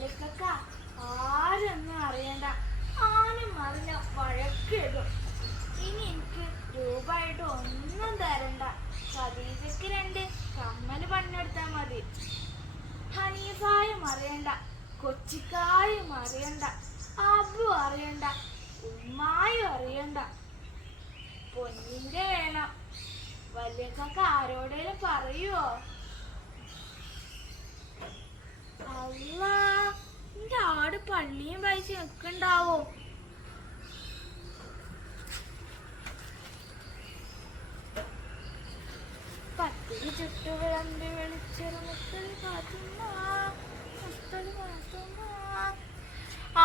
വല്യപ്പക്ക ആരെന്ന് അറിയണ്ട. ആരും അറിഞ്ഞ വഴക്കിടും ഇനി എനിക്ക് രൂപമായിട്ട് ഒന്നും തരണ്ട. ഖദീജക്ക് രണ്ട് കമ്മൽ പണിയെടുത്താൽ മതി. ഹനീഫായും അറിയണ്ട കൊച്ചിക്കായും അറിയണ്ട അബു അറിയണ്ട ഉമ്മായും അറിയണ്ട. പൊന്നിന്റെ വേണം. വലിയ കാരോടേലും പറയുവോ? പള്ളിയും വായിച്ച് നിൽക്കണ്ടാവോ. പത്തിരി ചുട്ടു വിളമ്പി വെളിച്ചൊരു മുത്തൽ കാത്തുമ്മ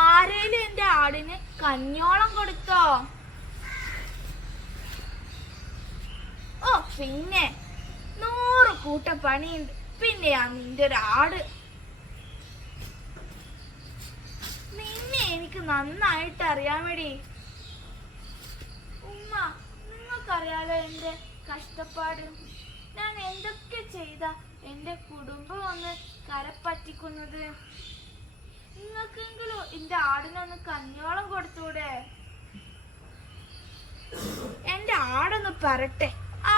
ആരേലും എന്റെ ആടിന് കഞ്ഞോളം കൊടുത്തോ? ഓ പിന്നെ നൂറ് കൂട്ട പണിയുണ്ട് പിന്നെയാ നിന്റെ ഒരു ആട് നന്നായിട്ട് അറിയാമടി ഉമ്മ നിങ്ങൾക്കറിയാലോ എന്റെ കഷ്ടപ്പാട്? ഞാൻ എന്തൊക്കെ ചെയ്ത എന്റെ കുടുംബം ഒന്ന് കരപ്പറ്റിക്കുന്നത്? നിങ്ങൾക്കെങ്കിലും എന്റെ ആടിനൊന്ന് കഞ്ഞോളം കൊടുത്തൂടെ എന്റെ ആടൊന്ന് പറട്ടെ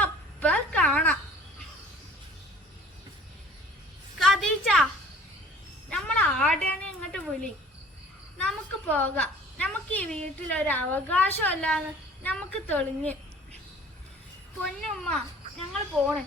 അപ്പ കാണാം. കദീച്ച നമ്മളെ ആടിനെ ഇങ്ങോട്ട് വിളി. നമുക്ക് പോകാം. നമുക്ക് ഈ വീട്ടിൽ ഒരു അവകാശമല്ലാന്ന് നമുക്ക് തെളിഞ്ഞ്. പൊന്നുമ്മ ഞങ്ങൾ പോണ്.